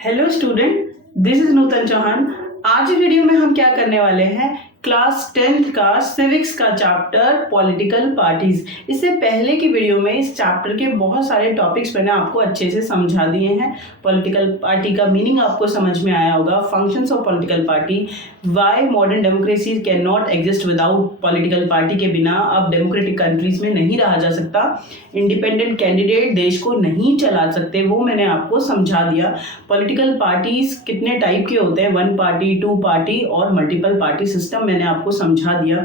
Hello student, this is नूतन चौहान। आज की video में हम क्या करने वाले हैं, क्लास 10th का सिविक्स का चैप्टर पॉलिटिकल पार्टीज। इससे पहले की वीडियो में इस चैप्टर के बहुत सारे टॉपिक्स मैंने आपको अच्छे से समझा दिए हैं। पॉलिटिकल पार्टी का मीनिंग आपको समझ में आया होगा, functions of political party, why modern democracy can not exist without political party के बिना अब डेमोक्रेटिक कंट्रीज में नहीं रहा जा सकता, इंडिपेंडेंट कैंडिडेट देश को नहीं चला सकते, वो मैंने आपको समझा दिया। पॉलिटिकल पार्टीज कितने टाइप के होते हैं, 1 पार्टी, 2 पार्टी और मल्टीपल पार्टी सिस्टम मैंने आपको समझा दिया।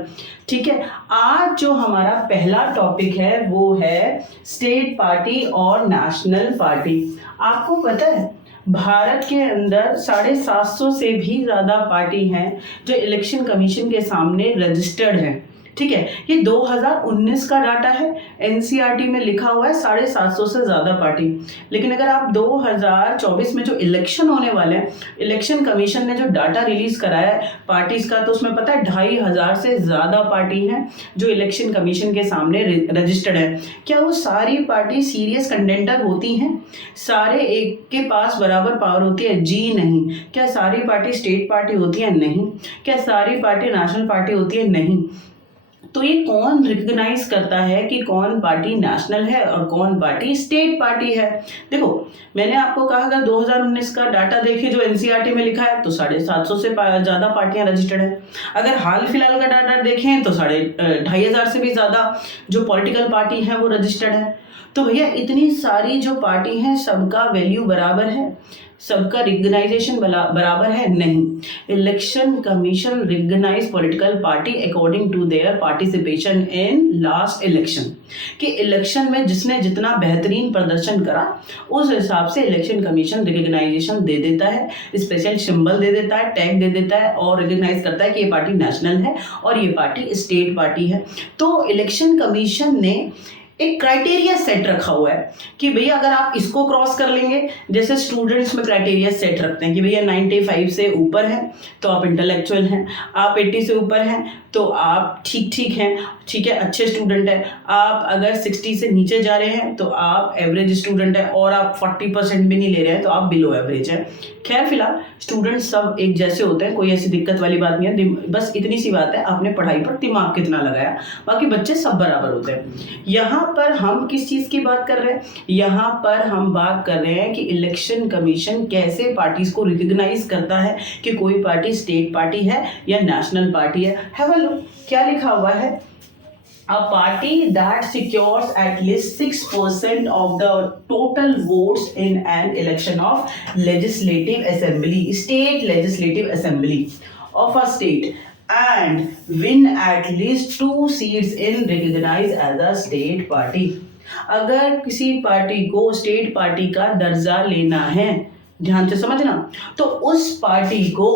ठीक है, आज जो हमारा पहला टॉपिक है वो है स्टेट पार्टी और नेशनल पार्टी। आपको पता है भारत के अंदर 750 से भी ज़्यादा पार्टी हैं जो इलेक्शन कमीशन के सामने रजिस्टर्ड हैं। ठीक है, ये 2019 का डाटा है, एनसीईआरटी में लिखा हुआ है 750 से ज़्यादा पार्टी। लेकिन अगर आप 2024 में जो इलेक्शन होने वाले हैं, इलेक्शन कमीशन ने जो डाटा रिलीज कराया है पार्टीज का, तो उसमें पता है 2500 से ज़्यादा पार्टी हैं जो इलेक्शन कमीशन के सामने रजिस्टर्ड है। क्या वो सारी पार्टी सीरियस कंटेंडर होती हैं? सारे एक के पास बराबर पावर होती है? जी नहीं। क्या सारी पार्टी स्टेट पार्टी होती है? नहीं। क्या सारी पार्टी नेशनल पार्टी होती है? नहीं। तो ये कौन रिकग्नाइज करता है कि कौन पार्टी नेशनल है और कौन पार्टी स्टेट पार्टी है? देखो, मैंने आपको कहा अगर 2019 का डाटा देखें जो एनसीईआरटी में लिखा है तो 750 से ज़्यादा पार्टियां रजिस्टर्ड है। अगर हाल फिलहाल का डाटा देखें तो 2500 से भी ज़्यादा जो पॉलिटिकल पार्टी है वो रजिस्टर्ड है। तो भैया इतनी सारी जो पार्टी हैं सबका वैल्यू बराबर है, सबका रिकग्नाइजेशन बराबर है? नहीं। Election commission recognise political party according to their participation in last election, कि इलेक्शन में जिसने जितना बेहतरीन प्रदर्शन करा उस हिसाब से इलेक्शन कमीशन रिकग्नाइजेशन दे देता है, स्पेशल सिंबल दे देता है, टैग दे देता है और रिकग्नाइज करता है कि ये पार्टी नेशनल है और ये पार्टी स्टेट पार्टी है। तो इलेक्शन कमीशन ने एक क्राइटेरिया सेट रखा हुआ है कि भैया अगर आप इसको क्रॉस कर लेंगे, जैसे स्टूडेंट्स में क्राइटेरिया सेट रखते हैं कि भैया 95 से ऊपर है तो आप इंटेलेक्चुअल हैं, आप 80 से ऊपर हैं तो आप ठीक हैं, ठीक है, अच्छे स्टूडेंट है। आप अगर 60 से नीचे जा रहे हैं तो आप एवरेज स्टूडेंट है और आप 40% भी नहीं ले रहे हैं तो आप बिलो एवरेज है। खैर फिलहाल स्टूडेंट सब एक जैसे होते हैं, कोई ऐसी दिक्कत वाली बात नहीं है। बस इतनी सी बात है आपने पढ़ाई पर दिमाग कितना लगाया, बाकी बच्चे सब बराबर होते हैं। यहाँ पर हम किस चीज़ की बात कर रहे हैं? यहाँ पर हम बात कर रहे हैं कि इलेक्शन कमीशन कैसे पार्टीज को रिकग्नाइज करता है कि कोई पार्टी स्टेट पार्टी है या नेशनल पार्टी है। हैव अ लुक, क्या लिखा हुआ है? A party that secures at least 6% of the total votes in an election of legislative assembly, state legislative assembly of a state, and win at least 2 seats in recognized as a state party. अगर किसी party को state party का दर्जा लेना है, ध्यान से समझना, तो उस पार्टी को,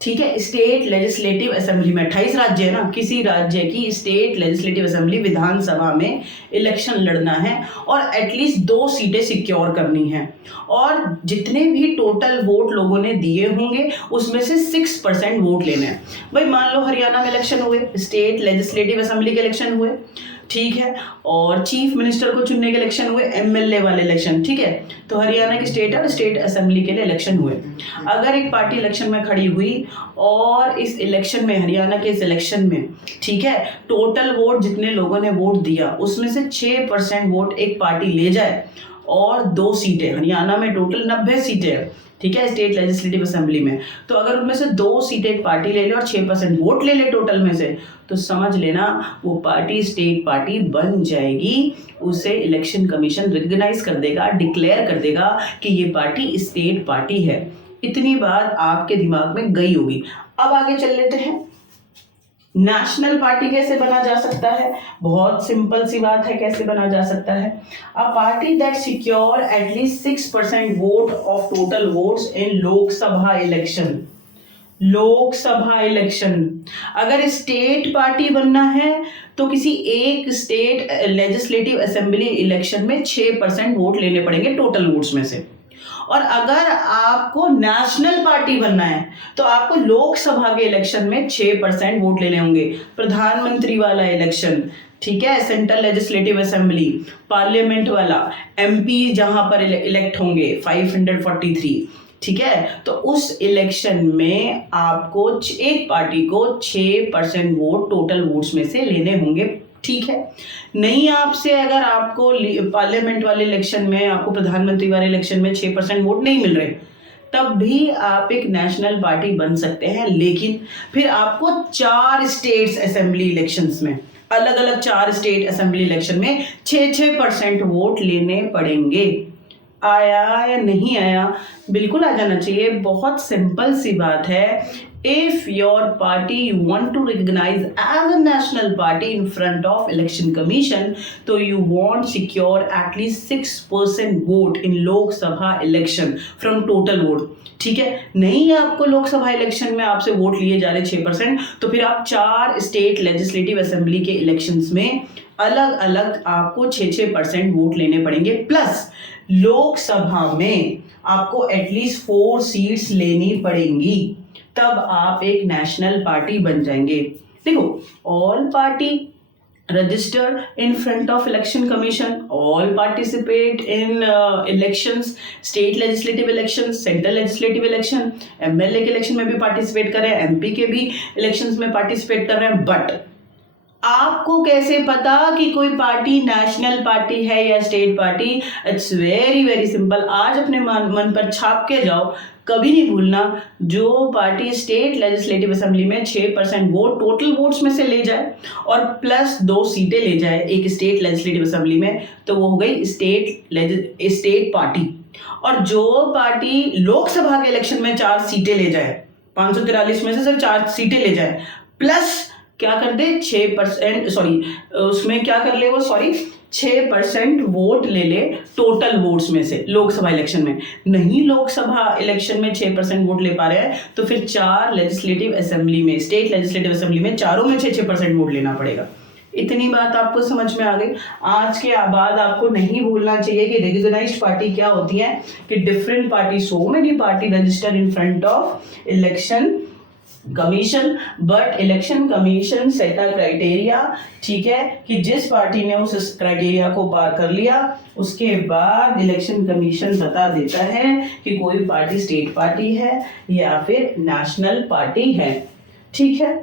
ठीक है, स्टेट लेजिस्लेटिव असेंबली में 28 राज्य है ना, किसी राज्य की स्टेट लेजिस्लेटिव असेंबली विधानसभा में इलेक्शन लड़ना है और एटलीस्ट 2 सीटें सिक्योर करनी है और जितने भी टोटल वोट लोगों ने दिए होंगे उसमें से 6% वोट लेने हैं। भाई मान लो हरियाणा में इलेक्शन हुए, स्टेट लेजिस्लेटिव असेंबली के इलेक्शन हुए, ठीक है, और चीफ मिनिस्टर को चुनने के इलेक्शन हुए, एमएलए वाले इलेक्शन, ठीक है, तो हरियाणा की स्टेट और स्टेट असेंबली के लिए इलेक्शन हुए। अगर एक पार्टी इलेक्शन में खड़ी हुई और इस इलेक्शन में, हरियाणा के इस इलेक्शन में, ठीक है, टोटल वोट जितने लोगों ने वोट दिया उसमें से 6% वोट एक पार्टी ले जाए और 2 सीटें, हरियाणा में टोटल 90 सीटें हैं, ठीक है, स्टेट लेजिस्लेटिव असेंबली में, तो अगर उनमें से 2 सीटें एक पार्टी ले ले और 6% वोट ले ले टोटल में से, तो समझ लेना वो पार्टी स्टेट पार्टी बन जाएगी। उसे इलेक्शन कमीशन रिकग्नाइज कर देगा, डिक्लेयर कर देगा कि ये पार्टी स्टेट पार्टी है। इतनी बात आपके दिमाग में गई होगी। अब आगे चल लेते हैं, नेशनल पार्टी कैसे बना जा सकता है? बहुत सिंपल सी बात है, कैसे बना जा सकता है? A party that secure at least 6% vote of total votes in Lok Sabha election. Lok Sabha election, अगर स्टेट पार्टी बनना है तो किसी एक स्टेट लेजिस्लेटिव असेंबली इलेक्शन में 6% वोट लेने पड़ेंगे टोटल वोट्स में से। और अगर आपको नेशनल पार्टी बनना है तो आपको लोकसभा के इलेक्शन में 6% वोट लेने होंगे। प्रधानमंत्री वाला इलेक्शन, ठीक है, सेंट्रल लेजिस्लेटिव असेंबली, पार्लियामेंट वाला, एमपी जहां पर इलेक्ट होंगे 543, ठीक है। तो उस इलेक्शन में आपको एक पार्टी को 6% वोट टोटल वोट्स में से लेने होंगे, ठीक है। नहीं आपसे अगर आपको पार्लियामेंट वाले इलेक्शन में, आपको प्रधानमंत्री वाले इलेक्शन में 6% वोट नहीं मिल रहे, तब भी आप एक नेशनल पार्टी बन सकते हैं, लेकिन फिर आपको 4 स्टेट्स असेंबली इलेक्शंस में, अलग अलग 4 स्टेट असेंबली इलेक्शन में 6% वोट लेने पड़ेंगे। आया या नहीं आया? बिल्कुल आ जाना चाहिए। बहुत सिंपल सी बात है। If your party you want to recognize as a national party in front of election commission, तो you want secure at least 6% vote in लोक सभा election from total vote, ठीक है। नहीं आपको लोकसभा इलेक्शन में आपसे वोट लिए जा रहे 6%, तो फिर आप 4 स्टेट लेजिस्लेटिव असेंबली के इलेक्शंस में अलग अलग आपको 6% वोट लेने पड़ेंगे, प्लस लोकसभा में आपको एटलीस्ट 4 सीट्स लेनी पड़ेंगी, तब आप एक नेशनल पार्टी बन जाएंगे। देखो, all party registered in front of election commission, all participate in elections, state legislative elections, central legislative election, MLA के इलेक्शन में भी पार्टिसिपेट कर रहे हैं, MP के भी इलेक्शंस में पार्टिसिपेट कर रहे हैं। बट आपको कैसे पता कि कोई पार्टी नेशनल पार्टी है या state party? It's very very simple. आज अपने मन पर छाप के जाओ, कभी नहीं भूलना, जो पार्टी स्टेट लेजिस्लेटिव असेंबली में 6% वोट टोटल वोट्स में से ले जाए और प्लस 2 सीटें ले जाए एक स्टेट लेजिस्लेटिव असेंबली में, तो वो हो गई स्टेट पार्टी। और जो पार्टी लोकसभा के इलेक्शन में 4 सीटें ले जाए, 543 में से सिर्फ 4 सीटें ले जाए, प्लस क्या कर दे 6%, सॉरी उसमें क्या कर ले वो, सॉरी 6% वोट ले ले टोटल वोट्स में से लोकसभा इलेक्शन में। नहीं लोकसभा इलेक्शन में 6% वोट ले पा रहे हैं, तो फिर 4 लेजिस्लेटिव असेंबली में, स्टेट लेजिस्लेटिव असेंबली में चारों में 6% वोट लेना पड़ेगा। इतनी बात आपको समझ में आ गई। आज के बाद आपको नहीं भूलना चाहिए कि रिकॉग्नाइज्ड पार्टी क्या होती है, कि different party, so many party registered in front of election commission, but election commission set a criteria, ठीक है, कि जिस पार्टी ने उस क्राइटेरिया को पार कर लिया, उसके बाद इलेक्शन कमीशन बता देता है कि कोई पार्टी स्टेट पार्टी है या फिर नेशनल पार्टी है, ठीक है।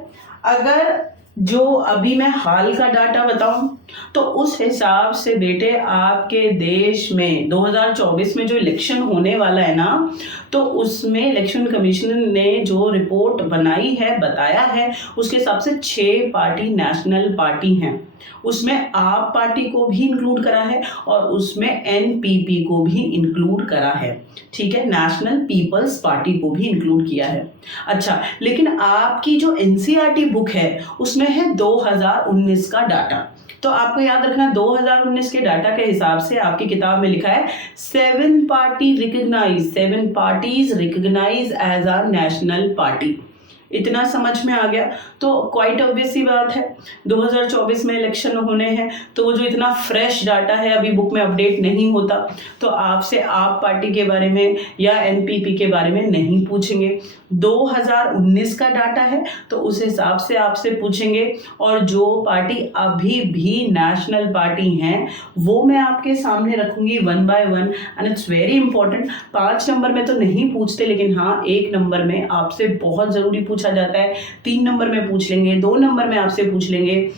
अगर जो अभी मैं हाल का डाटा बताऊं, तो उस हिसाब से बेटे आपके देश में 2024 में जो इलेक्शन होने वाला है ना, तो उसमें इलेक्शन कमीशन ने जो रिपोर्ट बनाई है, बताया है, उसके हिसाब से 6 पार्टी नेशनल पार्टी हैं। उसमें आप पार्टी को भी इंक्लूड करा है और उसमें एनपीपी को भी इंक्लूड करा है, ठीक है, नेशनल पीपल्स पार्टी को भी इंक्लूड किया है। अच्छा, लेकिन आपकी जो एनसीईआरटी बुक है उसमें है 2019 का डाटा। तो आपको याद रखना 2019 के डाटा के हिसाब से आपकी किताब में लिखा है 7 parties recognise as a national party. इतना समझ में आ गया? तो क्वाइट ऑब्वियस सी बात है, 2024 में इलेक्शन होने हैं, तो वो जो इतना फ्रेश डाटा है अभी बुक में अपडेट नहीं होता, तो आपसे आप पार्टी के बारे में या एनपीपी के बारे में नहीं पूछेंगे। 2019 का डाटा है तो उस हिसाब से आपसे पूछेंगे, और जो पार्टी अभी भी नेशनल पार्टी हैं वो मैं आपके सामने रखूंगी 1 by 1, and it's very important. 5 number में तो नहीं पूछते, लेकिन हाँ 1 नंबर में आपसे बहुत ज़रूरी पूछा जाता है, 3 नंबर में पूछ लेंगे, 2 नंबर में आपसे पूछ लेंगे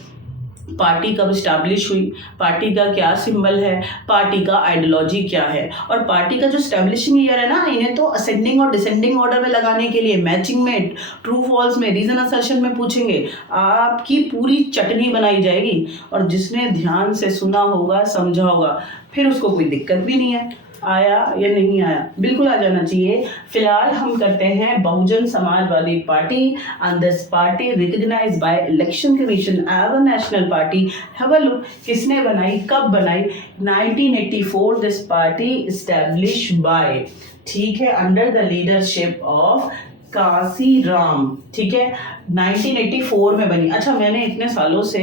पार्टी कब स्टैब्लिश हुई, पार्टी का क्या सिंबल है, पार्टी का आइडियोलॉजी क्या है, और पार्टी का जो स्टैब्लिशिंग ईयर है ना, इन्हें तो असेंडिंग और डिसेंडिंग ऑर्डर में लगाने के लिए मैचिंग में, ट्रू फॉल्स में, रीजन असर्शन में पूछेंगे। आपकी पूरी चटनी बनाई जाएगी, और जिसने ध्यान से सुना होगा, समझा होगा, फिर उसको कोई दिक्कत भी नहीं है। आया या नहीं आया? बिल्कुल आ जाना चाहिए। फिलहाल हम करते हैं Bahujan Samajwadi party, and this party recognised by election commission as a national party. Have a look, किसने बनाई, कब बनाई? 1984 दिस पार्टी एस्टैब्लिश बाय, ठीक है, under the leadership of Kanshiram, ठीक है, 1984 में बनी। अच्छा, मैंने इतने सालों से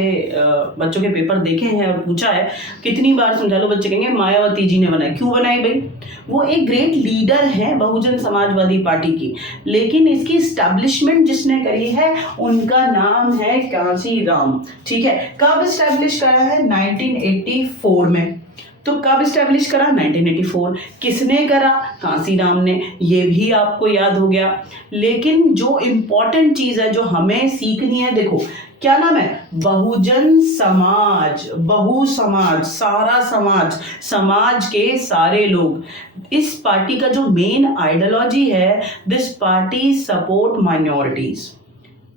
बच्चों के पेपर देखे हैं और पूछा है, कितनी बार समझा लो, बच्चे कहेंगे मायावती जी ने बनाई। क्यों बनाई भाई? वो एक ग्रेट लीडर है बहुजन समाजवादी पार्टी की, लेकिन इसकी स्टैब्लिशमेंट जिसने करी है उनका नाम है कांसीराम, ठीक है। कब स्टैब्लिश करा है? 1984 में। तो कब स्टैब्लिश करा? 1984। किसने करा? कांसीराम ने। ये भी आपको याद हो गया। लेकिन जो इम्पोर्टेंट चीज है जो हमें सीखनी है, देखो क्या नाम है? बहुजन समाज, बहु समाज, सारा समाज, समाज के सारे लोग। इस पार्टी का जो मेन आइडियोलॉजी है, this party support minorities,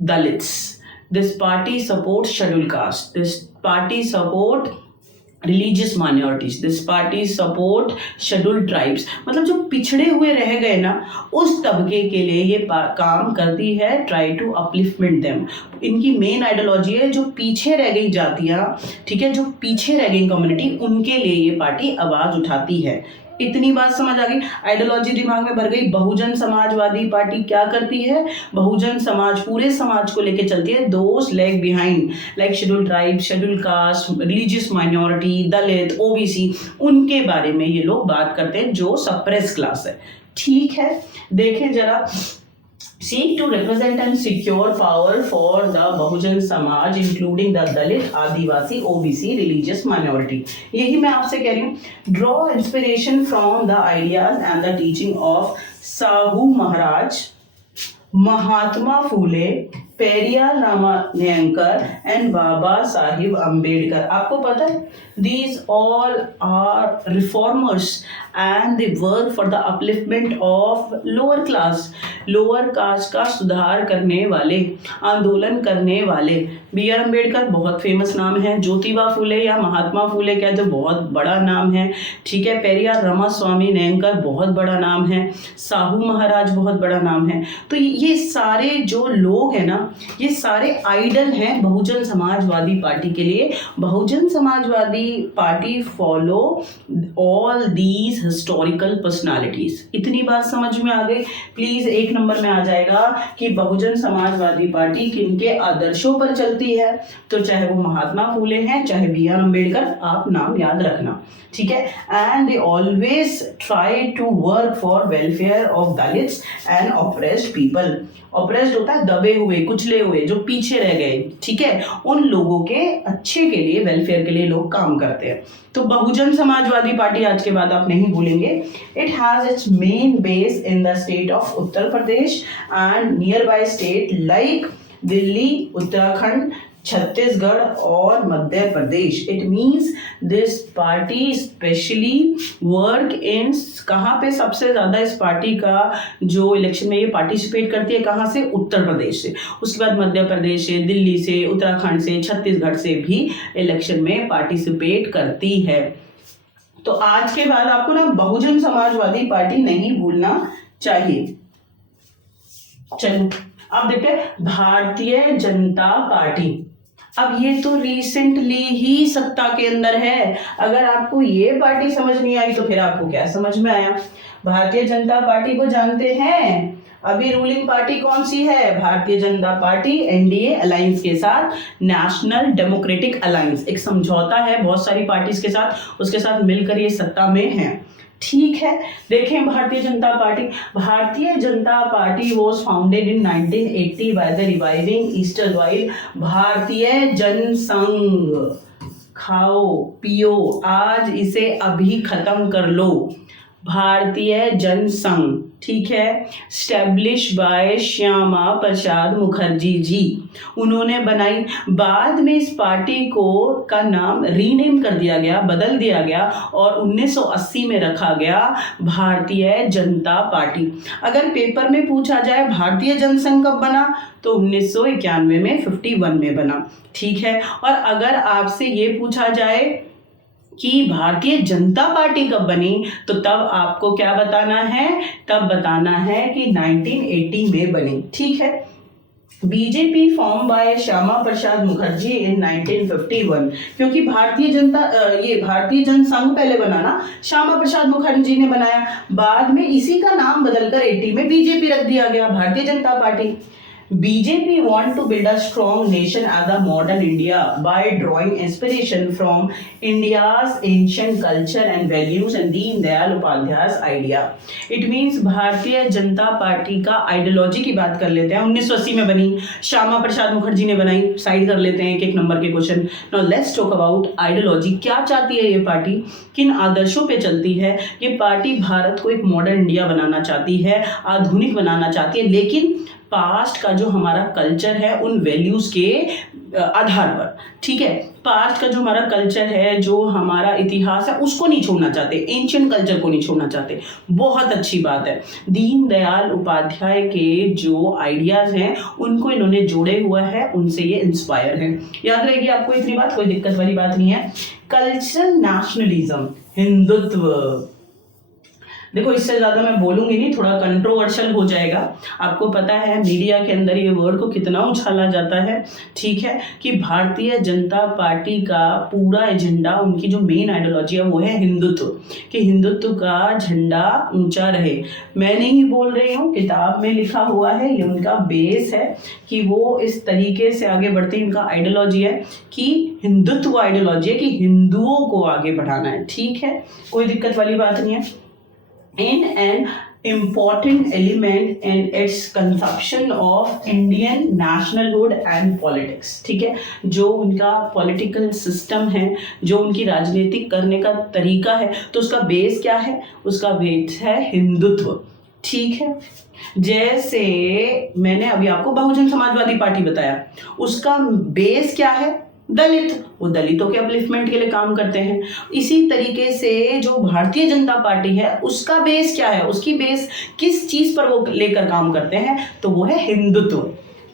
Dalits, this party support schedule caste, this party support religious minorities, this party support scheduled tribes. मतलब जो पिछड़े हुए रह गए ना, उस तबके के लिए ये काम करती है, ट्राई टू अपलिफ्टमेंट देम। इनकी मेन आइडियोलॉजी है जो पीछे रह गई जातियां, ठीक है, जो पीछे रह गई कम्युनिटी, उनके लिए ये पार्टी आवाज उठाती है। इतनी बात समझ आ गई, आइडियोलॉजी दिमाग में भर गई। बहुजन समाजवादी पार्टी क्या करती है? बहुजन समाज, पूरे समाज को लेके चलती है। Those lag behind like schedule tribe, schedule caste, religious minority, Dalit, OBC, उनके बारे में ये लोग बात करते हैं जो सप्रेस क्लास है। ठीक है, देखें जरा, seek to represent and secure power for the Bahujan Samaj including the Dalit, Adivasi, OBC, religious minority। यही मैं आपसे कह रही हूँ, draw inspiration from the ideas and the teaching of Sahu Maharaj, Mahatma Phule, Periyar Ramanayankar and Baba Sahib Ambedkar. आपको पता है, these all are reformers and they work for the upliftment of lower class, lower caste का सुधार करने वाले, आंदोलन करने वाले। बी आर अम्बेडकर बहुत फेमस नाम है, ज्योतिबा फूले या महात्मा फूले कहते हैं, बहुत बड़ा नाम है, ठीक है। पेरियार रामास्वामी नयंकर बहुत बड़ा नाम है, साहू महाराज बहुत बड़ा नाम है। तो ये सारे जो लोग हैं ना, ये सारे आइडल हैं बहुजन समाजवादी पार्टी के लिए। Bahujan Samajwadi party follow all these historical personalities. इतनी बात समझ में आ गई? प्लीज एक नंबर में आ जाएगा कि बहुजन समाजवादी पार्टी किनके आदर्शों पर चलती है। तो चाहे वो महात्मा फूले हैं, चाहे बी आर अम्बेडकर, आप नाम याद रखना, ठीक है। And they always try to work for welfare of Dalits and oppressed people. Oppressed होता है दबे हुए, कुचले हुए, जो पीछे रह गए, ठीक है, उन लोगों के अच्छे के लिए, वेलफेयर के लिए लोग काम करते हैं। तो बहुजन समाजवादी पार्टी आज के बाद आप नहीं भूलेंगे। It has its main base in the state of Uttar Pradesh and nearby state like Delhi, Uttarakhand, Chhattisgarh और Madhya Pradesh. It means this party specially work in, कहाँ पे सबसे ज्यादा इस पार्टी का जो इलेक्शन में ये पार्टिसिपेट करती है, कहाँ से? उत्तर प्रदेश से, उसके बाद मध्य प्रदेश से, दिल्ली से, उत्तराखंड से, छत्तीसगढ़ से भी इलेक्शन में पार्टिसिपेट करती है। तो आज के बाद आपको ना बहुजन समाजवादी पार्टी नहीं भूलना चाहिए। चलो अब देखते हैं भारतीय जनता पार्टी। अब ये तो रिसेंटली ही सत्ता के अंदर है। अगर आपको ये पार्टी समझ नहीं आई तो फिर आपको क्या समझ में आया? भारतीय जनता पार्टी को जानते हैं? अभी रूलिंग पार्टी कौन सी है? भारतीय जनता पार्टी एनडीए अलायंस के साथ, नेशनल डेमोक्रेटिक अलायंस, एक समझौता है बहुत सारी पार्टीज के साथ, उसके साथ मिलकर ये सत्ता में है, ठीक है। देखें भारतीय Janata party. Bharatiya Janata party was founded in 1980 by the reviving erstwhile Bharatiya Jansangh. खाओ पियो, आज इसे अभी खत्म कर लो। भारतीय जनसंघ, ठीक है, स्टैब्लिश बाय श्यामा प्रसाद मुखर्जी जी, उन्होंने बनाई। बाद में इस पार्टी को का नाम रीनेम कर दिया गया, बदल दिया गया और 1980 में रखा गया भारतीय जनता पार्टी। अगर पेपर में पूछा जाए भारतीय जनसंघ कब बना, तो 1991 में 51 में बना, ठीक है। और अगर आपसे ये पूछा जाए कि भारतीय जनता पार्टी कब बनी, तो तब आपको क्या बताना है? तब बताना है कि 1980 में बनी, ठीक है। BJP form by Shyama Prasad Mukherjee इन 1951, क्योंकि भारतीय जनसंघ पहले बना ना, श्यामा प्रसाद मुखर्जी ने बनाया, बाद में इसी का नाम बदलकर 80 में बीजेपी रख दिया गया, भारतीय Janata party. BJP want to build a strong nation as a modern India by drawing inspiration from India's ancient culture and values and Deen Dayal Upadhyay's idea. It means भारतीय जनता पार्टी का आइडियोलॉजी की बात कर लेते हैं. 1980 में बनी, श्यामा प्रसाद मुखर्जी ने बनाई. साइड कर लेते हैं एक एक नंबर के question. Now let's talk about ideology. क्या चाहती है ये पार्टी, किन आदर्शों पे चलती है? ये पार्टी भारत को एक मॉडर्न इंडिया बनाना चाहती है, आधुनिक बनाना चाहती है, लेकिन पास्ट का जो हमारा कल्चर है उन वैल्यूज के आधार पर. ठीक है, पास्ट का जो हमारा कल्चर है, जो हमारा इतिहास है, उसको नहीं छोड़ना चाहते, एंशियंट कल्चर को नहीं छोड़ना चाहते. बहुत अच्छी बात है. दीन दयाल उपाध्याय के जो आइडियाज हैं उनको इन्होंने जोड़े हुआ है, उनसे ये इंस्पायर है. याद रहेगी आपको इतनी बात, कोई दिक्कत वाली बात नहीं है. Cultural nationalism, Hindutva. देखो इससे ज्यादा मैं बोलूंगी नहीं, थोड़ा कंट्रोवर्शियल हो जाएगा. आपको पता है मीडिया के अंदर ये वर्ड को कितना उछाला जाता है. ठीक है, कि भारतीय जनता पार्टी का पूरा एजेंडा, उनकी जो मेन आइडियोलॉजी है वो है हिंदुत्व, कि हिंदुत्व का झंडा ऊंचा रहे. मैं नहीं बोल रही हूँ, किताब में लिखा हुआ है, ये उनका बेस है कि वो इस तरीके से आगे बढ़ते हैं. इनका आइडियोलॉजी है कि हिंदुत्व आइडियोलॉजी है कि हिंदुओं को आगे बढ़ाना है. ठीक है, कोई दिक्कत वाली बात नहीं है. In an important element in its conception of Indian nationalhood and politics. ठीक है, जो उनका पॉलिटिकल सिस्टम है, जो उनकी राजनीतिक करने का तरीका है, तो उसका बेस क्या है? उसका बेस है हिंदुत्व. ठीक है, जैसे मैंने अभी आपको बहुजन समाजवादी पार्टी बताया, उसका बेस क्या है? दलित. वो दलितों के अपलिफ्टमेंट के लिए काम करते हैं. इसी तरीके से जो भारतीय जनता पार्टी है उसका बेस क्या है? उसकी बेस किस चीज पर वो लेकर काम करते हैं? तो वो है हिंदुत्व.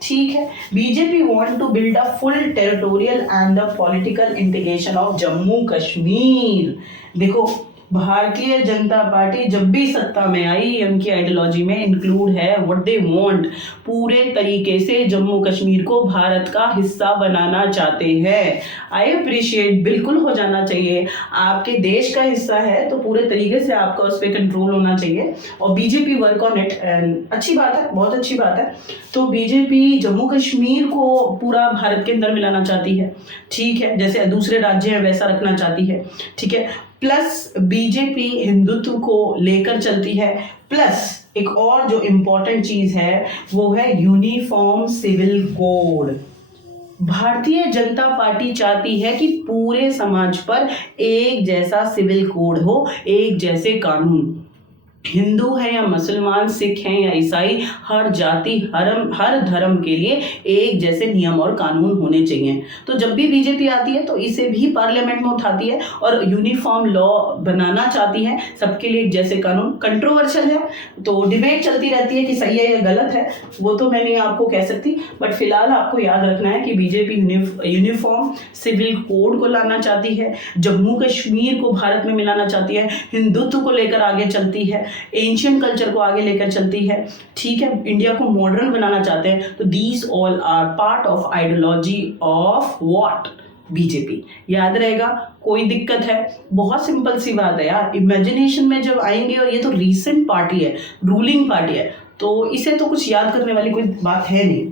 ठीक है, BJP want to build a full territorial and the political integration of Jammu Kashmir. देखो भारतीय जनता पार्टी जब भी सत्ता में आई, उनकी आइडियोलॉजी में इंक्लूड है व्हाट दे वांट, पूरे तरीके से जम्मू कश्मीर को भारत का हिस्सा बनाना चाहते हैं. आई अप्रिशिएट, बिल्कुल हो जाना चाहिए. आपके देश का हिस्सा है तो पूरे तरीके से आपका उस पर कंट्रोल होना चाहिए, और बीजेपी वर्क ऑन इट. अच्छी बात है, बहुत अच्छी बात है. तो बीजेपी जम्मू कश्मीर को पूरा भारत के अंदर मिलाना चाहती है. ठीक है, जैसे दूसरे राज्य हैं वैसा रखना चाहती है. ठीक है, प्लस बीजेपी हिंदुत्व को लेकर चलती है. प्लस एक और जो इंपॉर्टेंट चीज है वो है यूनिफॉर्म सिविल कोड. भारतीय जनता पार्टी चाहती है कि पूरे समाज पर एक जैसा सिविल कोड हो, एक जैसे कानून. हिंदू है या मुसलमान, सिख हैं या ईसाई, हर जाति हर धर्म के लिए एक जैसे नियम और कानून होने चाहिए. तो जब भी बीजेपी आती है तो इसे भी पार्लियामेंट में उठाती है और यूनिफॉर्म लॉ बनाना चाहती है, सबके लिए एक जैसे कानून. कंट्रोवर्शियल है तो डिबेट चलती रहती है कि सही है या गलत है, वो तो मैं नहीं आपको कह सकती. बट फिलहाल आपको याद रखना है कि बीजेपी यूनिफॉर्म सिविल कोड को लाना चाहती है, जम्मू कश्मीर को भारत में मिलाना चाहती है, हिंदुत्व को लेकर आगे चलती है, एंशियंट कल्चर को आगे लेकर चलती है. ठीक है, इंडिया को मॉडर्न बनाना चाहते हैं. तो these all are part of ideology of what? BJP. याद रहेगा, कोई दिक्कत है? बहुत सिंपल सी बात है यार. इमेजिनेशन में जब आएंगे, और ये तो रीसेंट पार्टी है, रूलिंग पार्टी है, तो इसे तो कुछ याद करने वाली कोई बात है नहीं.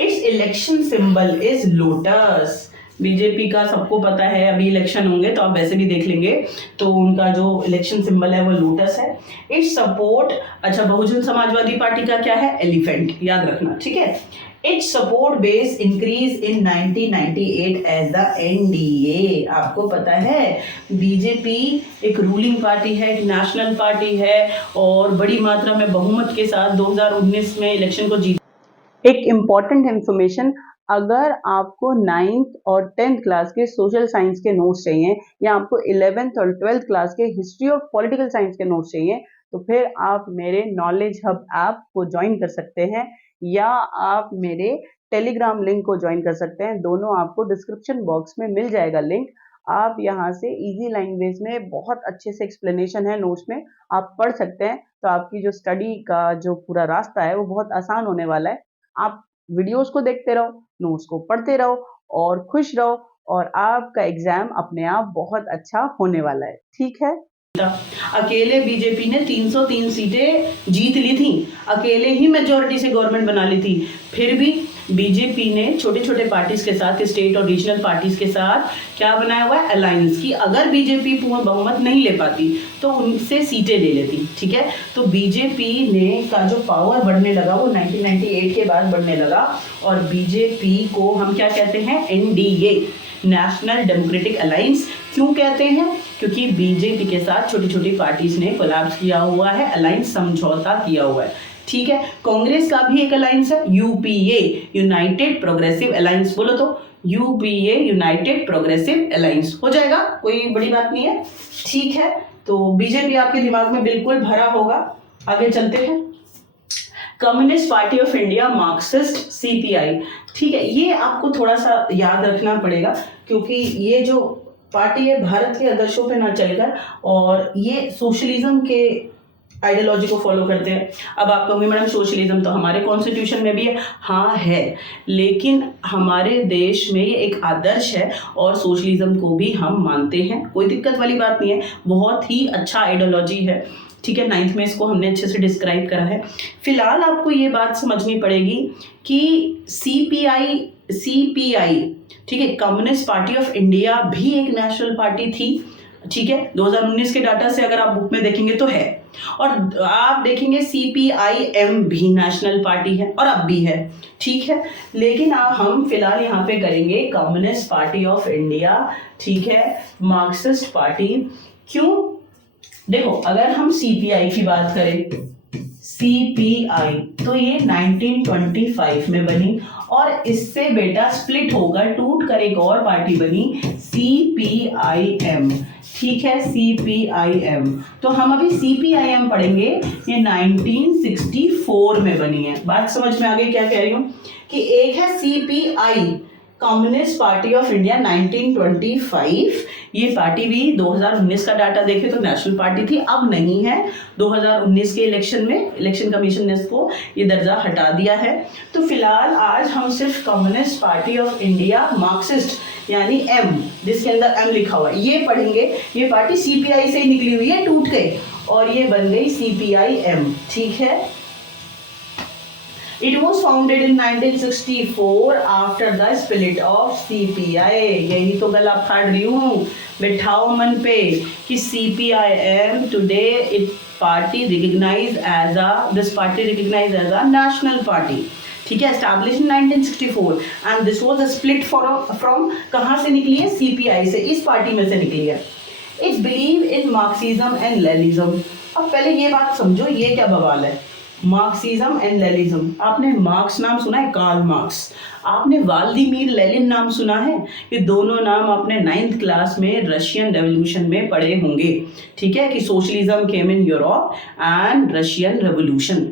It's election symbol is lotus. BJP का सबको पता है, अभी इलेक्शन होंगे तो आप वैसे भी देख लेंगे, तो उनका जो इलेक्शन सिंबल है वो लोटस है. Its support. अच्छा, बहुजन समाजवादी पार्टी का क्या है? एलिफेंट. याद रखना. ठीक है, its support base increase in 1998 as the NDA. आपको पता है बीजेपी एक रूलिंग पार्टी है, एक नेशनल पार्टी है, और बड़ी मात्रा में बहुमत के साथ 2019 में इलेक्शन को जीत. एक इम्पॉर्टेंट इंफॉर्मेशन, अगर आपको 9th और 10th क्लास के सोशल साइंस के नोट्स चाहिए, या आपको 11th और 12th क्लास के हिस्ट्री ऑफ पॉलिटिकल साइंस के नोट्स चाहिए, तो फिर आप मेरे नॉलेज हब ऐप को ज्वाइन कर सकते हैं, या आप मेरे टेलीग्राम लिंक को ज्वाइन कर सकते हैं. दोनों आपको डिस्क्रिप्शन बॉक्स में मिल जाएगा लिंक. आप यहाँ से इजी लैंग्वेज में बहुत अच्छे से एक्सप्लेनेशन है नोट्स में, आप पढ़ सकते हैं. तो आपकी जो स्टडी का जो पूरा रास्ता है वो बहुत आसान होने वाला है. आप वीडियोस को देखते रहो, नोट्स को पढ़ते रहो और खुश रहो, और आपका एग्जाम अपने आप बहुत अच्छा होने वाला है. ठीक है. अकेले बीजेपी ने 303 सीटें जीत ली थी, अकेले ही मेजोरिटी से गवर्नमेंट बना ली थी। फिर भी बीजेपी ने छोटे छोटे पार्टीज के साथ, स्टेट और रीजनल पार्टीज के साथ क्या बनाया हुआ है, अलायंस, की अगर बीजेपी पूर्ण बहुमत नहीं ले पाती तो उनसे सीटें ले लेती। ठीक है, तो बीजेपी ने का जो पावर बढ़ने लगा वो 1998 के बाद बढ़ने लगा, और बीजेपी को हम क्या कहते हैं, एनडीए, नेशनल डेमोक्रेटिक अलायंस। क्यों कहते हैं? क्योंकि बीजेपी के साथ छोटी छोटी पार्टीज ने कोलैप्स किया हुआ है, अलायंस, समझौता किया हुआ है। ठीक है, कांग्रेस का भी एक अलायंस है, यूपीए, यूनाइटेड प्रोग्रेसिव अलायंस। बोलो तो, यूपीए, यूनाइटेड प्रोग्रेसिव अलायंस हो जाएगा, कोई बड़ी बात नहीं है। ठीक है, तो बीजेपी आपके दिमाग में बिल्कुल भरा होगा। आगे चलते हैं। Communist party of India, Marxist, CPI. ठीक है, ये आपको थोड़ा सा याद रखना पड़ेगा, क्योंकि ये जो पार्टी है भारत के आदर्शों पे ना चलकर, और ये सोशलिज्म के आइडियोलॉजी को फॉलो करते हैं। अब आप कहोगे मैडम सोशलिज्म तो हमारे कॉन्स्टिट्यूशन में भी है। हाँ है, लेकिन हमारे देश में ये एक आदर्श है और सोशलिज्म को भी हम मानते हैं, कोई दिक्कत वाली बात नहीं है, बहुत ही अच्छा आइडियोलॉजी है। ठीक है, 9th में इसको हमने अच्छे से डिस्क्राइब करा है। फिलहाल आपको ये बात समझनी पड़ेगी कि सीपीआई, ठीक है, कम्युनिस्ट पार्टी ऑफ इंडिया भी एक नेशनल पार्टी थी। ठीक है, 2019 के डाटा से अगर आप बुक में देखेंगे तो है, और आप देखेंगे सीपीआईएम भी नेशनल पार्टी है और अब भी है। ठीक है, लेकिन हम फिलहाल यहाँ पे करेंगे कम्युनिस्ट पार्टी ऑफ इंडिया। ठीक है, मार्क्सिस्ट पार्टी। क्यों? देखो, अगर हम सीपीआई की बात करें, सीपीआई तो ये 1925 में बनी, और इससे बेटा स्प्लिट होकर टूट कर एक और पार्टी बनी, सीपीआईएम। ठीक है, सीपीआईएम। तो हम अभी सीपीआईएम पढ़ेंगे, ये 1964 में बनी है। बात समझ में आ गई क्या कह रही हूँ? कि एक है CPI, communist party of India, 1925। ये पार्टी भी 2019 का डाटा देखे तो नेशनल पार्टी थी, अब नहीं है। 2019 के इलेक्शन में इलेक्शन कमीशन ने इसको ये दर्जा हटा दिया है। तो फिलहाल आज हम सिर्फ communist party of India, Marxist यानी एम, जिसके अंदर एम लिखा हुआ है, ये पढ़ेंगे। ये पार्टी सीपीआई से ही निकली हुई है, टूट गई और ये बन गई सीपीआईएम। ठीक है, It was founded in 1964 after the split of CPI। यही तो गला फाड़ रही हूँ, बैठाओ मन पे कि CPIM today it party recognized as a this party recognized as a national party। ठीक है, established in 1964 and this was a split from कहाँ से निकली है? CPI से, इस पार्टी में से निकली है। It believe in Marxism and Leninism। अब पहले ये बात समझो, ये क्या बवाल है, मार्क्सिज्म एंड लेनिज्म। आपने मार्क्स नाम सुना है, कार्ल मार्क्स। आपने व्लादिमीर लेनिन नाम सुना है? ये दोनों नाम आपने 9th क्लास में रशियन रेवोल्यूशन में पढ़े होंगे। ठीक है, कि socialism came in Europe and Russian revolution.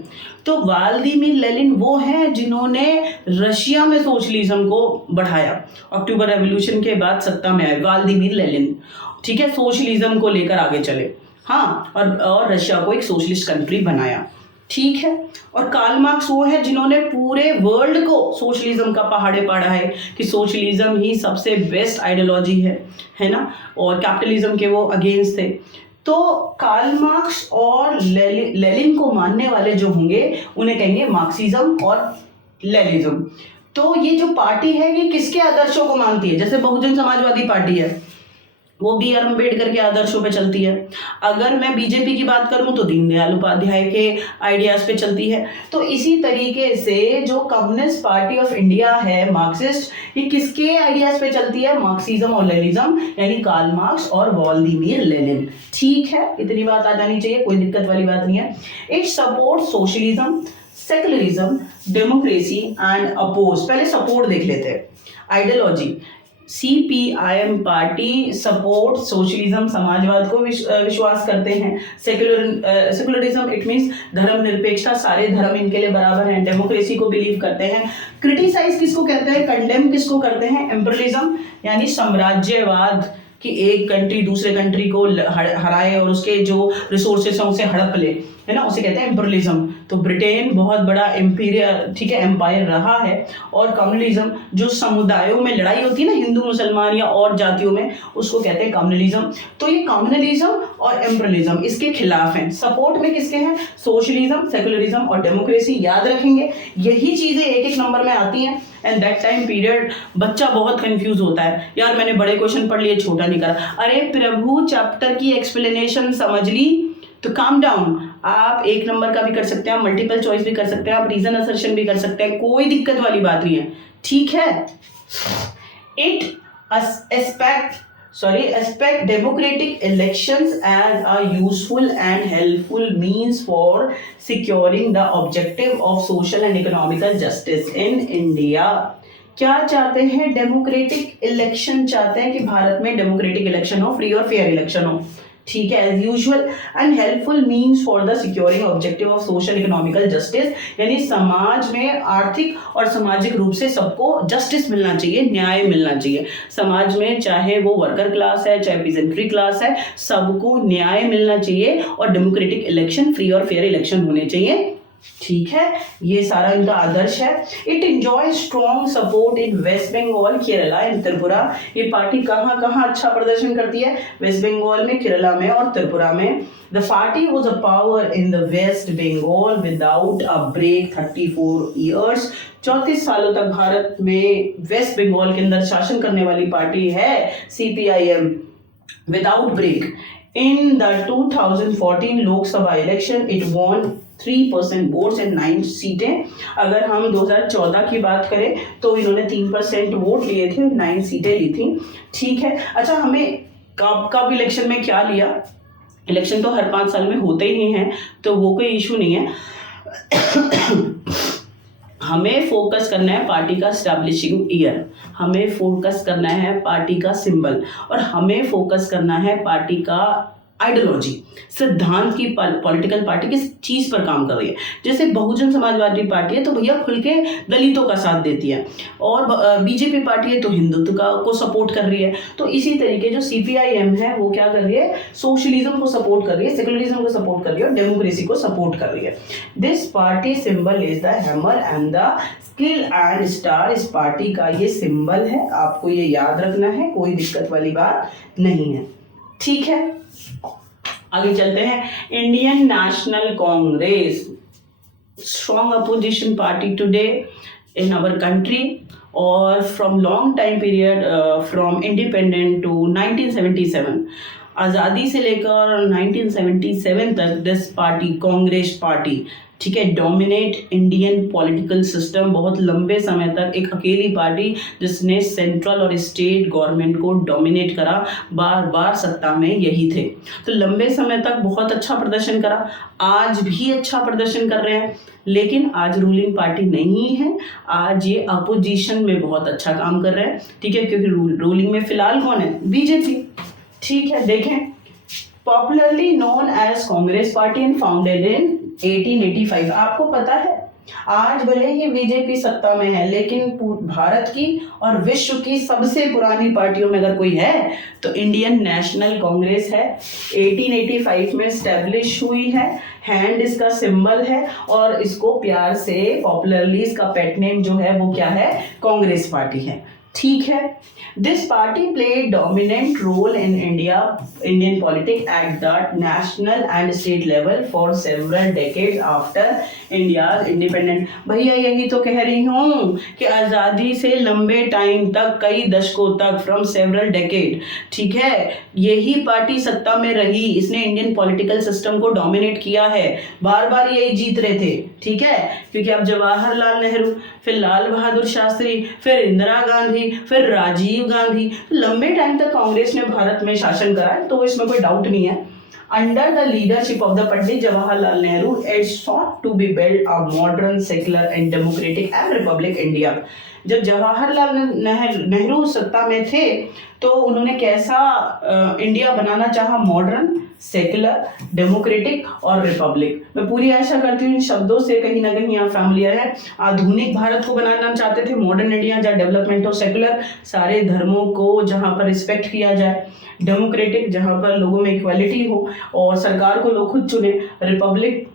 तो व्लादिमीर लेनिन वो हैं जिन्होंने रशिया में सोशलिज्म को बढ़ाया, अक्टूबर रेवोल्यूशन के बाद सत्ता में आए व्लादिमीर लेनिन। ठीक है, सोशलिज्म को लेकर आगे चले, हाँ, और रशिया को एक सोशलिस्ट कंट्री बनाया। ठीक है, और कार्ल मार्क्स वो है जिन्होंने पूरे वर्ल्ड को सोशलिज्म का पहाड़े पढ़ा है कि सोशलिज्म ही सबसे बेस्ट आइडियोलॉजी है ना, और कैपिटलिज्म के वो अगेंस्ट थे। तो कार्ल मार्क्स और लेनिन को मानने वाले जो होंगे उन्हें कहेंगे मार्क्सिज्म और लेनिज्म। तो ये जो पार्टी है ये किसके आदर्शों को मानती है? जैसे बहुजन समाजवादी पार्टी है, वो B.R. अम्बेडकर के आदर्शों पे चलती है। अगर मैं बीजेपी की बात करूं तो दीनदयाल उपाध्याय के आइडियाज पे चलती है। तो इसी तरीके से जो कम्युनिस्ट पार्टी ऑफ इंडिया है, मार्क्सिस्ट, ये किसके आइडियाज पे चलती है? मार्क्सिज्म और लेनिज्म, यानी कार्ल मार्क्स और व्लादिमीर लेनिन। ठीक है, इतनी बात आ जानी चाहिए, कोई दिक्कत वाली बात नहीं है। It support socialism, secularism, democracy and oppose. पहले सपोर्ट देख लेते हैं। Ideology, CPIM party support socialism, समाजवाद को विश्वास करते हैं। सेकुलरिज्म इट मीन्स धर्मनिरपेक्षता, सारे धर्म इनके लिए बराबर हैं। डेमोक्रेसी को बिलीव करते हैं। क्रिटिसाइज किसको कहते हैं? कंडेम किसको करते हैं? एम्परलिज्म यानी साम्राज्यवाद कि एक कंट्री दूसरे कंट्री को हराए और उसके जो रिसोर्सेस हैं उसे हड़प ले, है ना, उसे कहते हैं इम्पीरियलिज्म। तो ब्रिटेन बहुत बड़ा एम्पीरियल, ठीक है, एम्पायर रहा है। और कम्युनलिज्म, जो समुदायों में लड़ाई होती है ना, हिंदू मुसलमान या और जातियों में, उसको कहते हैं कम्युनलिज्म। तो ये कम्युनलिज्म और एम्पीरियलिज्म इसके खिलाफ हैं। सपोर्ट में किसके हैं? सोशलिज्म, सेकुलरिज्म और डेमोक्रेसी। याद रखेंगे, यही चीजें एक एक नंबर में आती हैं। एंड दैट टाइम पीरियड बच्चा बहुत कंफ्यूज होता है, यार मैंने बड़े क्वेश्चन पढ़ लिए, छोटा नहीं करा। अरे प्रभु, चैप्टर की एक्सप्लेनेशन समझ ली तो काम डाउन। आप एक नंबर का भी कर सकते हैं, आप मल्टीपल चॉइस भी कर सकते हैं, आप रीजन असर्शन भी कर सकते हैं, कोई दिक्कत वाली बात नहीं है, ठीक है। Expect democratic elections as a useful and helpful means for securing the objective of social and economical justice in India. क्या चाहते हैं? डेमोक्रेटिक इलेक्शन चाहते हैं कि भारत में डेमोक्रेटिक इलेक्शन हो, फ्री और फेयर इलेक्शन हो, ठीक है, as usual. And helpful means for the securing objective of social economical justice, यानी समाज में आर्थिक और सामाजिक रूप से सबको जस्टिस मिलना चाहिए, न्याय मिलना चाहिए। समाज में चाहे वो वर्कर क्लास है, चाहे पीजेंट्री क्लास है, सबको न्याय मिलना चाहिए और डेमोक्रेटिक इलेक्शन, फ्री और फेयर इलेक्शन होने चाहिए, ठीक है। ये सारा इनका आदर्श है। It enjoy strong support in West Bengal, Kerala and Tripura. ये पार्टी कहाँ कहाँ अच्छा प्रदर्शन करती है? वेस्ट बंगाल में, केरला में और त्रिपुरा में। The party was a power in the West Bengal without a break 34 years. 34 सालों तक भारत में वेस्ट बंगाल के अंदर शासन करने वाली पार्टी है CPIM, without break. In the 2014 Lok Sabha election it won 3% votes and 9 सीटें। अगर हम 2014 की बात करें तो इन्होंने 3% वोट लिए थे, 9 सीटें ली थी, ठीक है। अच्छा, हमें कब इलेक्शन में क्या लिया? इलेक्शन तो हर 5 साल में होते ही हैं, तो वो कोई इशू नहीं है। हमें फोकस करना है पार्टी का स्टैब्लिशिंग ईयर, हमें फोकस करना है पार्टी का सिंबल, और हमें फोकस करना है पार्टी का आइडियोलॉजी, सिद्धांत की पॉलिटिकल पार्टी किस चीज पर काम कर रही है। जैसे बहुजन समाजवादी पार्टी है तो भैया खुल के दलितों का साथ देती है, और बीजेपी पार्टी है तो हिंदुत्व को सपोर्ट कर रही है। तो इसी तरीके जो CPIM है वो क्या कर रही है? सोशलिज्म को सपोर्ट कर रही है, सेकुलरिज्म को सपोर्ट कर रही है और डेमोक्रेसी को सपोर्ट कर रही है। This party symbol is the hammer and the skill and star. इस पार्टी का ये सिंबल है, आपको ये याद रखना है, कोई दिक्कत वाली बात नहीं है, ठीक है। आगे चलते हैं। Indian national Congress, strong opposition party today in our country, और from long time period, from independent to 1977, आज़ादी से लेकर 1977 तक दिस पार्टी, कांग्रेस पार्टी, ठीक है, डोमिनेट इंडियन पॉलिटिकल सिस्टम। बहुत लंबे समय तक एक अकेली पार्टी जिसने सेंट्रल और स्टेट गवर्नमेंट को डोमिनेट करा, बार बार सत्ता में यही थे। तो लंबे समय तक बहुत अच्छा प्रदर्शन करा, आज भी अच्छा प्रदर्शन कर रहे हैं, लेकिन आज रूलिंग पार्टी नहीं है, आज ये अपोजिशन में बहुत अच्छा काम कर रहे हैं, ठीक है, क्योंकि रूलिंग में फिलहाल कौन है? बीजेपी, ठीक है। देखें, popularly known as Congress party and founded in 1885। आपको पता है आज भले ही बीजेपी सत्ता में है, लेकिन भारत की और विश्व की सबसे पुरानी पार्टियों में अगर कोई है तो इंडियन नेशनल कांग्रेस है। 1885 में स्टैब्लिश हुई है, हैंड इसका सिंबल है, और इसको प्यार से पॉपुलरली इसका पेट नेम जो है वो क्या है? कांग्रेस पार्टी है, ठीक है। This party played dominant role in Indian politics at the national and state level for several decades after India's independence. भैया यही तो कह रही हूँ कि आज़ादी से लंबे टाइम तक, कई दशकों तक, फ्रॉम सेवरल डेकेड, ठीक है, यही पार्टी सत्ता में रही, इसने इंडियन पॉलिटिकल सिस्टम को डोमिनेट किया है, बार बार यही जीत रहे थे, ठीक है। क्योंकि अब जवाहरलाल नेहरू, फिर लाल बहादुर शास्त्री, फिर इंदिरा गांधी, फिर राजीव गांधी, लंबे टाइम तक कांग्रेस ने भारत में शासन करा है, तो इसमें कोई डाउट नहीं है। Under the leadership of the Pandit Jawaharlal Nehru, it sought to be build a modern, secular and democratic and republic India. जब जवाहरलाल नेहरू सत्ता में थे तो उन्होंने कैसा इंडिया बनाना चाहा? मॉडर्न, सेकुलर, डेमोक्रेटिक और रिपब्लिक। मैं पूरी आशा करती हूँ इन शब्दों से कहीं ना कहीं आप फैमिलियर है। आधुनिक भारत को बनाना चाहते थे, मॉडर्न इंडिया, जहाँ डेवलपमेंट और सेकुलर, सारे धर्मों को जहाँ पर रिस्पेक्ट किया जाए, डेमोक्रेटिक जहाँ पर लोगों में इक्वालिटी हो और सरकार को लोग खुद चुने, रिपब्लिक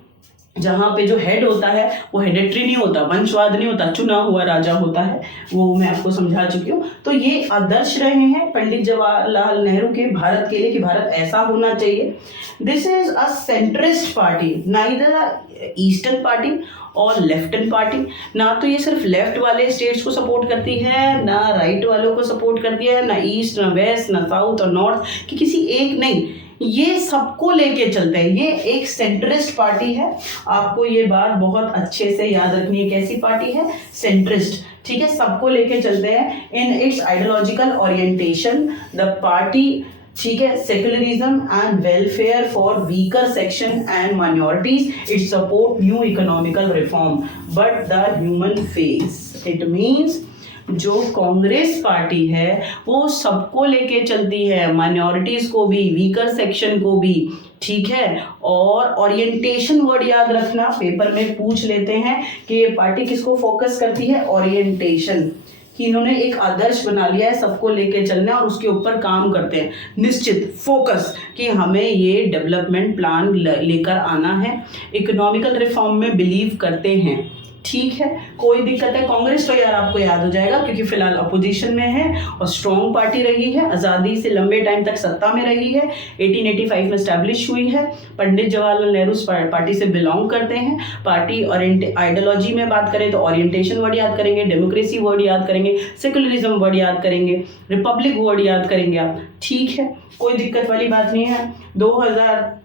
जहाँ पे जो हेड होता है वो हेडेट्री नहीं होता, वंशवाद नहीं होता, चुना हुआ राजा होता है, वो मैं आपको समझा चुकी हूँ। तो ये आदर्श रहे हैं पंडित जवाहरलाल नेहरू के भारत के लिए कि भारत ऐसा होना चाहिए। This is a centrist party, neither eastern party और लेफ्टन पार्टी। ना तो ये सिर्फ लेफ्ट वाले स्टेट्स को सपोर्ट करती है, ना राइट वालों को सपोर्ट करती है, ना ईस्ट, ना वेस्ट, ना साउथ और नॉर्थ, कि किसी एक नहीं, ये सबको लेके चलते हैं। ये एक सेंट्रिस्ट पार्टी है। आपको ये बात बहुत अच्छे से याद रखनी है, कैसी पार्टी है? सेंट्रिस्ट, ठीक है, सबको लेके चलते हैं। In its ideological orientation the party, ठीक है, secularism and welfare for weaker section and minorities, it support new economical reform but the human face. It means जो कांग्रेस पार्टी है वो सबको लेके चलती है, माइनॉरिटीज को भी, वीकर सेक्शन को भी, ठीक है। और ओरिएंटेशन वर्ड याद रखना, पेपर में पूछ लेते हैं कि ये पार्टी किसको फोकस करती है? ओरिएंटेशन, कि इन्होंने एक आदर्श बना लिया है सबको लेके चलना और उसके ऊपर काम करते हैं। निश्चित फोकस कि हमें ये डेवलपमेंट प्लान लेकर आना है, इकोनॉमिकल रिफॉर्म में बिलीव करते हैं, ठीक है, कोई दिक्कत है? कांग्रेस तो यार आपको याद हो जाएगा क्योंकि फिलहाल अपोजिशन में है और स्ट्रॉन्ग पार्टी रही है, आज़ादी से लंबे टाइम तक सत्ता में रही है, 1885 में स्टैब्लिश हुई है, पंडित जवाहरलाल नेहरू पार्टी से बिलोंग करते हैं। पार्टी और आइडियोलॉजी में बात करें तो ओरिएंटेशन वर्ड याद करेंगे, डेमोक्रेसी वर्ड याद करेंगे, सेकुलरिज्म वर्ड याद करेंगे, रिपब्लिक वर्ड याद करेंगे आप, ठीक है, कोई दिक्कत वाली बात नहीं है। 2000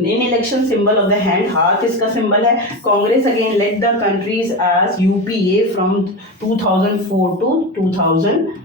in election symbol of the hand, हाथ इसका सिंबल है। Congress again led the countries as UPA from 2004 to 2014।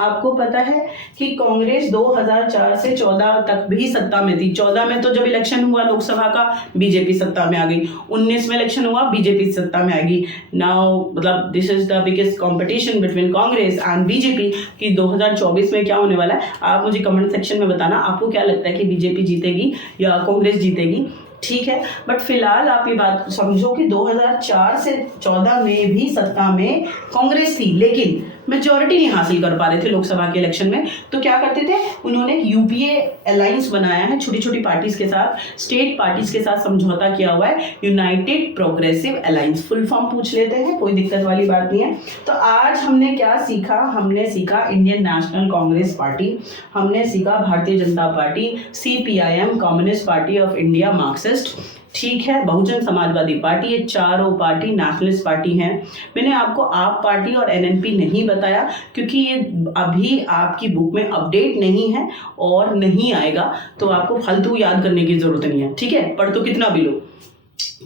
आपको पता है कि कांग्रेस 2004 से 14 तक भी सत्ता में थी। 14 में तो जब इलेक्शन हुआ लोकसभा का, बीजेपी सत्ता में आ गई। 19 में इलेक्शन हुआ, बीजेपी सत्ता में आ गई। नाउ मतलब this is the biggest competition between Congress and BJP कि 2024 में क्या होने वाला है। आप मुझे कमेंट सेक्शन में बताना आपको क्या लगता है कि बीजेपी जीतेगी या कांग्रेस जीतेगी, ठीक है। बट फिलहाल आप ये बात समझो कि 2004 से 14 में भी सत्ता में कांग्रेस थी, लेकिन मेजॉरिटी नहीं हासिल कर पा रहे थे लोकसभा के इलेक्शन में। तो क्या करते थे, उन्होंने यूपीए अलायंस बनाया है छोटी छोटी पार्टीज के साथ, स्टेट पार्टीज के साथ समझौता किया हुआ है, United progressive alliance. Full form पूछ लेते हैं, कोई दिक्कत वाली बात नहीं है। तो आज हमने क्या सीखा? हमने सीखा इंडियन नेशनल कांग्रेस पार्टी, हमने सीखा भारतीय Janata party, CPIM communist party of India Marxist, ठीक है, बहुजन समाजवादी पार्टी। ये चारों पार्टी नेशनलिस्ट पार्टी हैं। मैंने आपको आप पार्टी और एनएनपी नहीं बताया क्योंकि ये अभी आपकी बुक में अपडेट नहीं है और नहीं आएगा, तो आपको फालतू याद करने की जरूरत नहीं है, ठीक है, पढ़ तो कितना भी लो।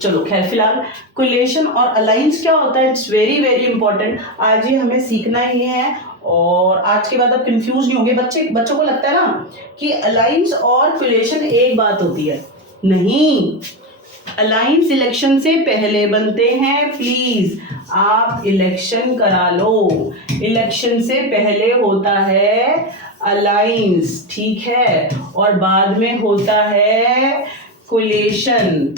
चलो खैर, फिलहाल कोलिशन और अलायंस क्या होता है, इट्स वेरी वेरी इंपॉर्टेंट। आज ये हमें सीखना ही है और आज के बाद आप कंफ्यूज नहीं होंगे। बच्चों को लगता है ना कि अलायंस और कोलिशन एक बात होती है, नहीं। अलायंस इलेक्शन से पहले बनते हैं, प्लीज आप इलेक्शन करा लो। इलेक्शन से पहले होता है अलायंस, ठीक है, और बाद में होता है कोलिशन,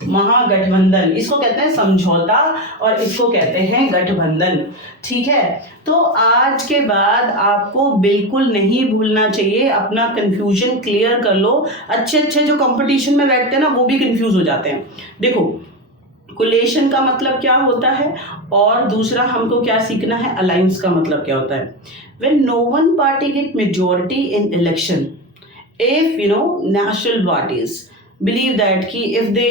महागठबंधन। इसको कहते हैं समझौता और इसको कहते हैं गठबंधन, ठीक है। तो आज के बाद आपको बिल्कुल नहीं भूलना चाहिए, अपना कंफ्यूजन क्लियर कर लो। अच्छे अच्छे जो कंपटीशन में बैठते हैं ना, वो भी कंफ्यूज हो जाते हैं। देखो कोलिशन का मतलब क्या होता है और दूसरा हमको क्या सीखना है, अलायंस का मतलब क्या होता है। When no one party get majority in election, if national parties believe that कि if they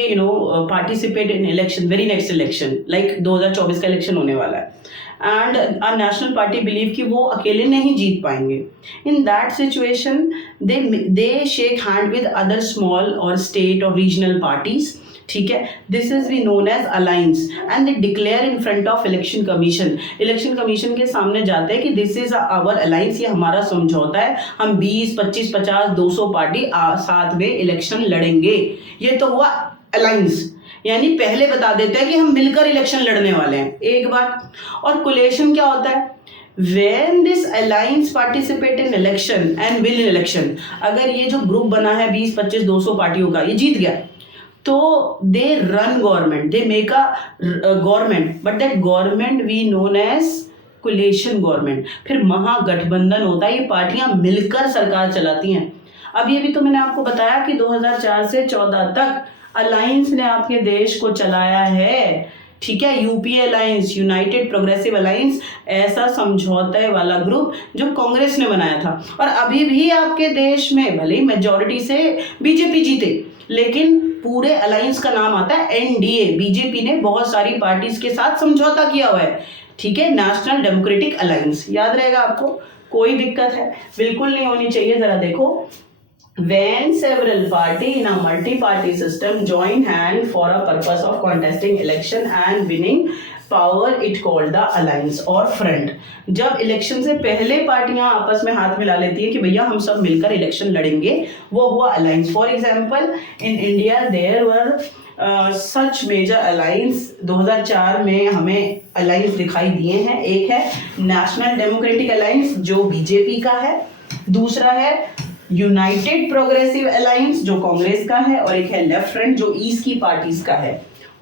participate in election, very next election like 2024 का इलेक्शन होने वाला है, and a national party believe कि वो अकेले नहीं जीत पाएंगे, in that situation they shake hand with other small or state or regional parties, ठीक है। This is we known as alliance and they declare in front of election commission. Election commission के सामने जाते हैं कि दिस इज आवर अलायंस, ये हमारा समझौता है, हम 20, 25, 50, 200 पार्टी साथ में इलेक्शन लड़ेंगे। ये तो हुआ अलायंस, यानी पहले बता देते हैं कि हम मिलकर इलेक्शन लड़ने वाले हैं, एक बात। और कोलिशन क्या होता है, When this alliance participate in election and win election, अगर ये जो ग्रुप बना है 20, 25, 200 पार्टियों का, ये जीत गया, तो they run government, they make a government, but that government we known as coalition government. फिर महागठबंधन होता है, ये पार्टियां मिलकर सरकार चलाती हैं। अब ये भी तो मैंने आपको बताया कि 2004 से 14 तक अलायंस ने आपके देश को चलाया है, ठीक है। UPA alliance, United progressive alliance, ऐसा समझौते वाला ग्रुप जो कांग्रेस ने बनाया था। और अभी भी आपके देश में भले ही मेजॉरिटी से बीजेपी जीते, लेकिन पूरे अलायंस का नाम आता है एनडीए। बीजेपी ने बहुत सारी पार्टीज के साथ समझौता किया हुआ है, ठीक है, नेशनल डेमोक्रेटिक अलायंस। याद रहेगा आपको, कोई दिक्कत है बिल्कुल नहीं होनी चाहिए। जरा देखो, when several party in a multi-party system join hand for a purpose of contesting election and winning power, it called the alliance or front। जब इलेक्शन से पहले पार्टियां आपस में हाथ मिला लेती है कि भैया हम सब मिलकर इलेक्शन लड़ेंगे, वो हुआ alliance. For example in India there were such major alliance. 2004 में हमें अलायंस दिखाई दिए हैं। एक है नेशनल डेमोक्रेटिक अलायंस जो बीजेपी का है, दूसरा है यूनाइटेड प्रोग्रेसिव अलायंस जो कांग्रेस का है, और एक है लेफ्ट फ्रंट जो ईस्ट की पार्टीज का है।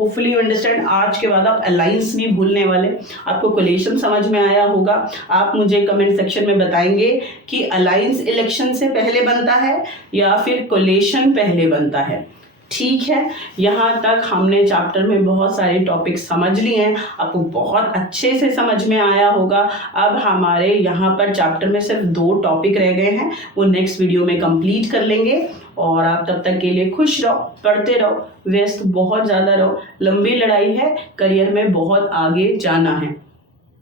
Hopefully you understand. आज के बाद आप अलायंस नहीं भूलने वाले। आपको कोलिशन समझ में आया होगा। आप मुझे कमेंट सेक्शन में बताएंगे कि अलायंस इलेक्शन से पहले बनता है या फिर कोलिशन पहले बनता है, ठीक है। यहाँ तक हमने चैप्टर में बहुत सारे टॉपिक समझ लिए हैं, आपको बहुत अच्छे से समझ में आया होगा। अब हमारे यहाँ पर चैप्टर में सिर्फ 2 टॉपिक रह गए हैं, वो नेक्स्ट वीडियो में कंप्लीट कर लेंगे। और आप तब तक के लिए खुश रहो, पढ़ते रहो, व्यस्त बहुत ज़्यादा रहो। लंबी लड़ाई है, करियर में बहुत आगे जाना है।